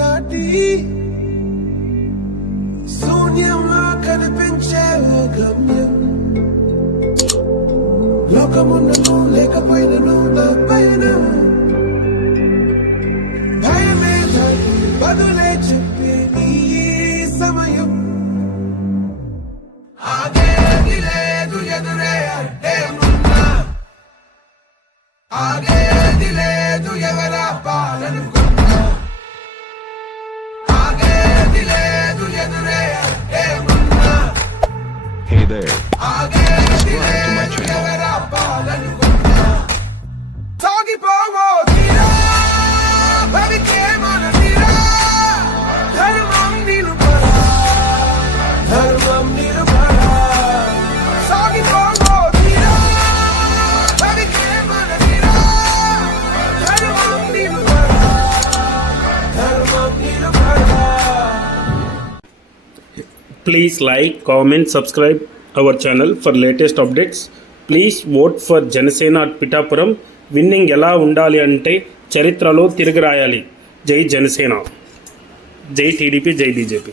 tadi. Sunyi makan pencewa gamnya. Loka muna mule ka paina nuna paina. Dayame tadi badule me. there. Please like comment subscribe our channel for latest updates. Please vote for Janasena Pithapuram winning ఎలా ఉండాలి అంటే చరిత్రలో తిరిగి రాయాలి. జై జనసేన. జై TDP జై BJP.